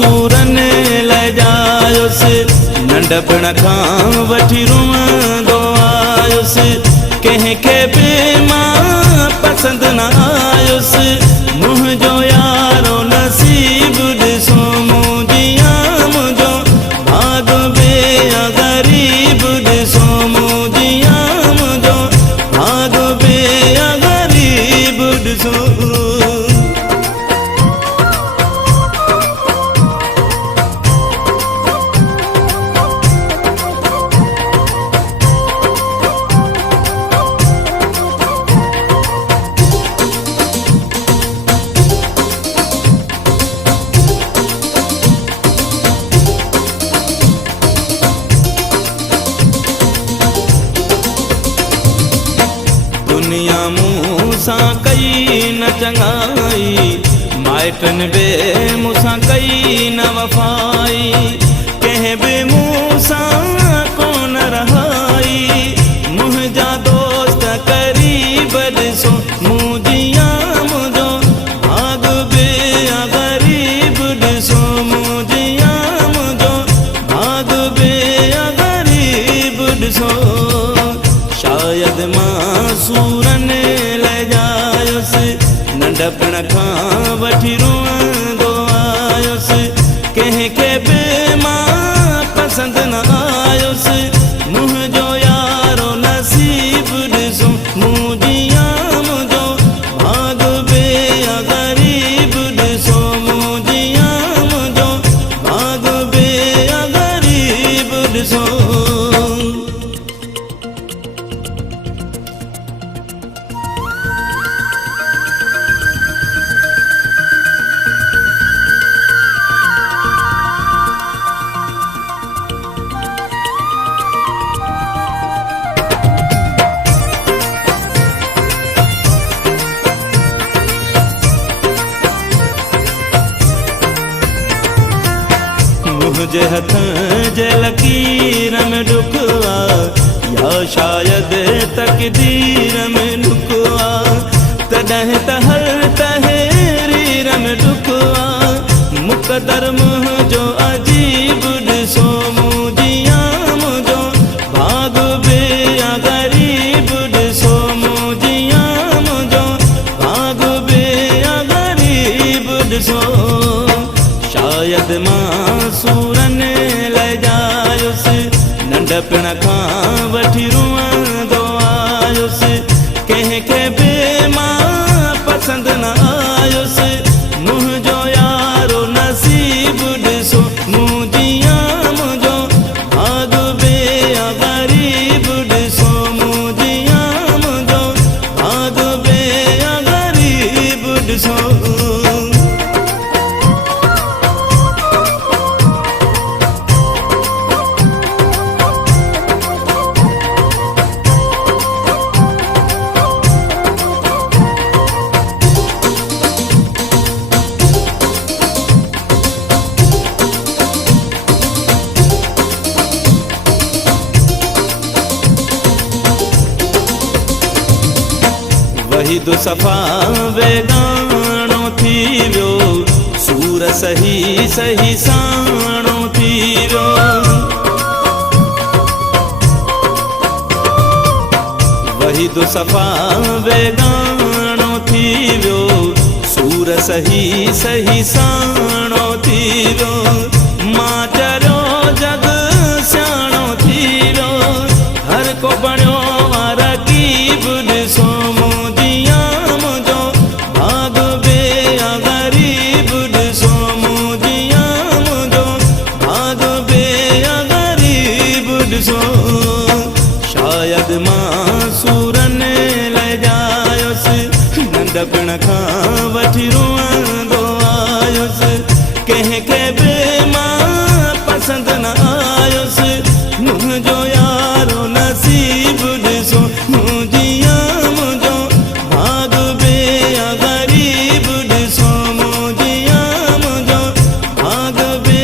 सूरन लजायुसि नंढपण खां वठी रुअंदो आयुसि कंहिंखे बि मां पसंदि न आयुसि मुंहिंजो यारो नसीब ॾिसो मुंहिंजिया मुंहिंजो भाग बि ग़रीब ॾिसो मुंहिंजिया मुंहिंजो भाग बि ग़रीब ॾिसो दुनिया मूंसां कई न चङाई माइटनि बि मूंसां कई न वफ़ाई कंहिं बि मूंसां कोन रहाई मुंहिंजा दोस्त क़रीब ॾिसो मुंहिंजिया मुंहिंजो भाग बि ग़रीब ॾिसो मुंहिंजिया मुंहिंजो भाग बि ग़रीब ॾिसो शायदि मां सूरन लजायुसि नंढपण खां वठी रुअंदो आयुसि कंहिंखे बि मां पसंदि न आयुसि मुंहिंजो यारो नसीब ॾिसो मुंहिंजिया मुंहिंजो भाग बि ग़रीब ॾिसो मुंहिंजिया मुंहिंजो भाग बि ग़रीब ॾिसो मुंहिंजे हथ जे लकीर में ॾुख आहे या शायदि तक़दीर में ॾुख आहे तॾहिं त हर तहरीर में ॾुख आहे मुक़दर मुंहिंजो अजीब ॾिसो मुंहिंजिया मुंहिंजो भाग बि ग़रीब ॾिसो मुंहिंजिया मुंहिंजो भाग बि ग़रीब ॾिसो शायदि मां सूरन लजायुसि नंढपण खां वठी रुअंदो आयुसि कंहिंखे बि मां पसंदि न आयुसि मुंहिंजो यारो नसीब ॾिसो मुंहिंजिया मुंहिंजो भाग बि ग़रीब ॾिसो मुंहिंजिया मुंहिंजो भाग बि ग़रीब ॾिसो वहीद सफ़ा वेगाणो थी वियो सूर सही सही साणो थी वियो वहीद सफ़ा वेगाणो थी वियो सूर सही सही साणो थी वियो मां चरियो जग सियाणो थी वियो हर को बणियो रकीब ॾिसो मुंहिंजिया मुंहिंजो भाग बि ग़रीब ॾिसो मुंहिंजिया मुंहिंजो भाग बि ग़रीब ॾिसो शायदि मां सूरन लजायुसि नंढपण खां वठी रुअंदो आयुसि कंहिंखे बि मां पसंदि न आयुसि मुंहिंजो यारो नसीब ॾिसो मुंहिंजिया मुंहिंजो भाग बि ग़रीब ॾिसो मुंहिंजिया मुंहिंजो भाग बि